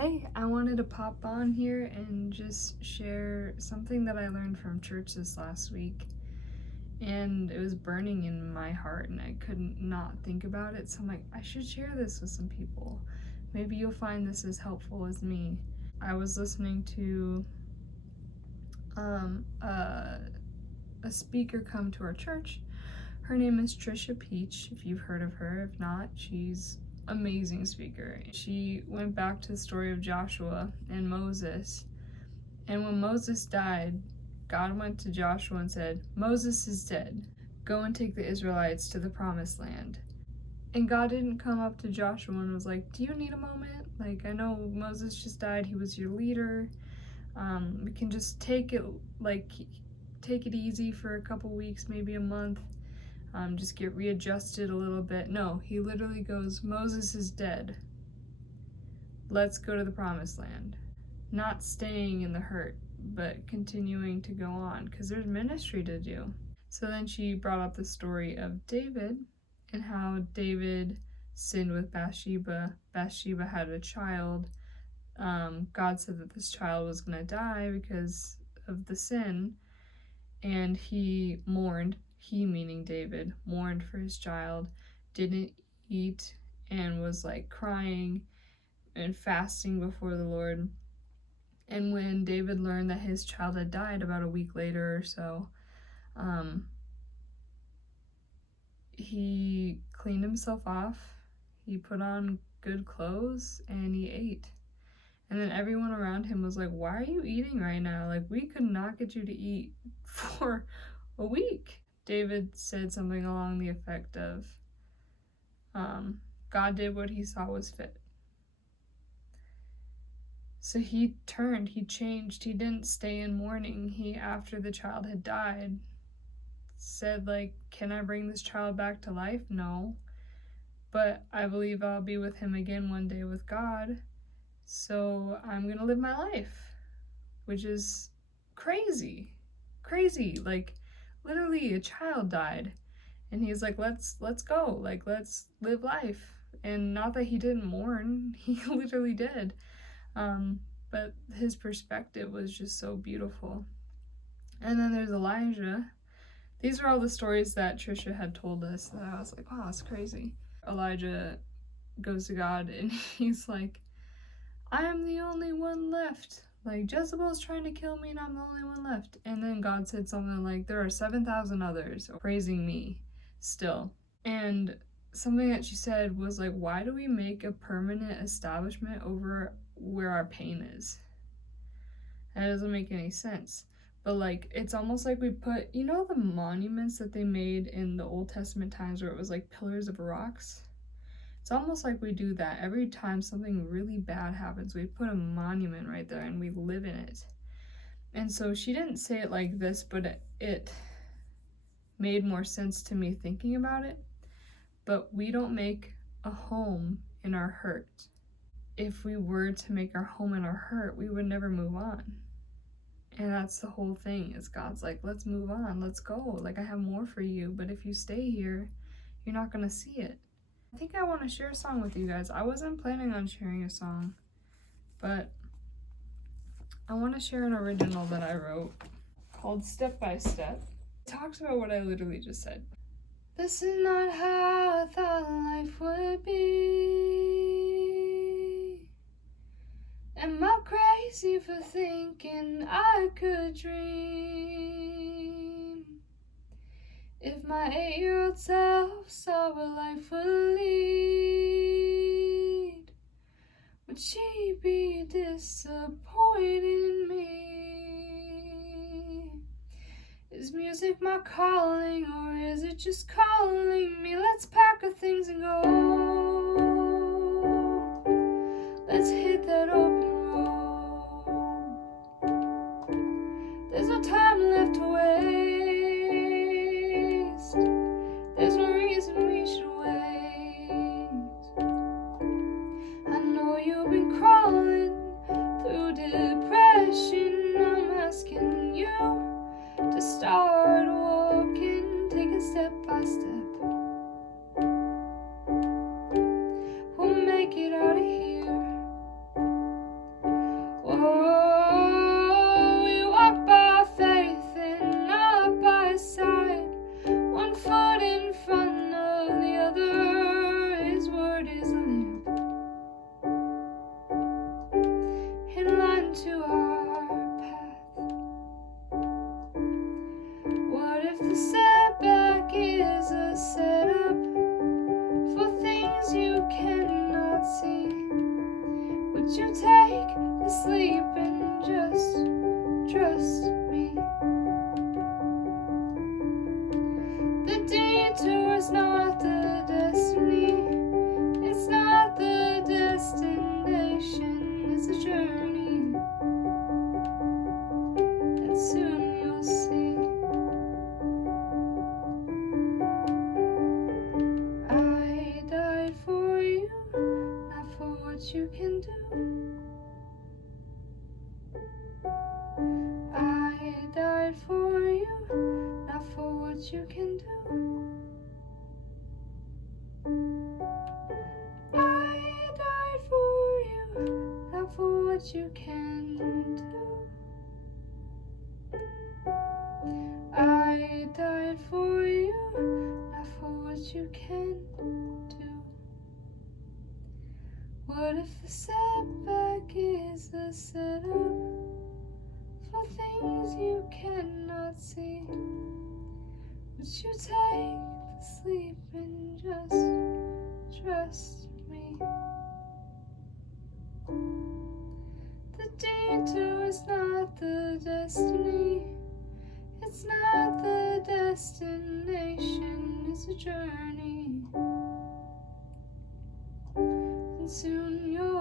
Hey, I wanted to pop on here and just share something that I learned from church this last week. And it was burning in my heart, and I couldn't not think about it. So I'm like, I should share this with some people. Maybe you'll find this as helpful as me. I was listening to a speaker come to our church. Her name is Trisha if you've heard of her. If not, she's amazing speaker. She went back to the story of Joshua and Moses. And when Moses died, God went to Joshua and said, Moses is dead. Go and take the Israelites to the promised land. And God didn't come up to Joshua and was like, do you need a moment? Like, I know Moses just died. He was your leader. We can just take it easy for a couple weeks, maybe a month. Just get readjusted a little bit. No, he literally goes, Moses is dead. Let's go to the promised land. Not staying in the hurt, but continuing to go on, because there's ministry to do. So then she brought up the story of David and how David sinned with Bathsheba. Bathsheba had a child. God said that this child was going to die because of the sin, and he mourned. He, meaning David, mourned for his child, didn't eat, and was like crying and fasting before the Lord. And when David learned that his child had died about a week later or so, he cleaned himself off, he put on good clothes, and he ate. And then everyone around him was like, why are you eating right now? Like, we could not get you to eat for a week. David said something along the effect of, God did what he saw was fit. So he turned, he changed, he didn't stay in mourning. He, after the child had died, said, like, can I bring this child back to life? No. But I believe I'll be with him again one day with God. So I'm going to live my life, which is crazy. Crazy. Like, literally a child died. And he's like, let's go. Like, let's live life. And not that he didn't mourn. He literally did. But his perspective was just so beautiful. And then there's Elijah. These are all the stories that Trisha had told us that I was like, wow, that's crazy. Elijah goes to God and he's like, I am the only one left. Like, Jezebel's trying to kill me and I'm the only one left. And then God said something like, there are 7,000 others praising me still. And something that she said was like, why do we make a permanent establishment over where our pain is? That doesn't make any sense. But like, it's almost like we put, you know, the monuments that they made in the Old Testament times where it was like pillars of rocks? It's almost like we do that. Every time something really bad happens, we put a monument right there and we live in it. And so she didn't say it like this, but it made more sense to me thinking about it. But we don't make a home in our hurt. If we were to make our home in our hurt, we would never move on. And that's the whole thing, is God's like, let's move on, let's go. Like, I have more for you, but if you stay here, you're not going to see it. I think I want to share a song with you guys. I wasn't planning on sharing a song, but I want to share an original that I wrote called Step by Step. It talks about what I literally just said. This is not how I thought life would be. Am I crazy for thinking I could dream? If my 8-year-old self saw where life would lead, would she be disappointed in me? Is music my calling, or is it just calling me? Let's pack our things and go. Let's hit that open road. There's no time left to waste. There's no reason we should wait. I know you've been crawling through depression. I'm asking you to start walking, take it step by step. We'll make it out of here. you take the sleep and just trust me? The detour is not the destiny. It's not the destination. It's a journey. And soon you'll see. I died for you, not for what you can do. I died for you, not for what you can do. I died for you, not for what you can do. I died for you, not for what you can do. What if the setback is a setup for things you cannot see? Would you take the sleep and just trust me? The detour is not the destiny. It's not the destination. It's a journey. And soon you'll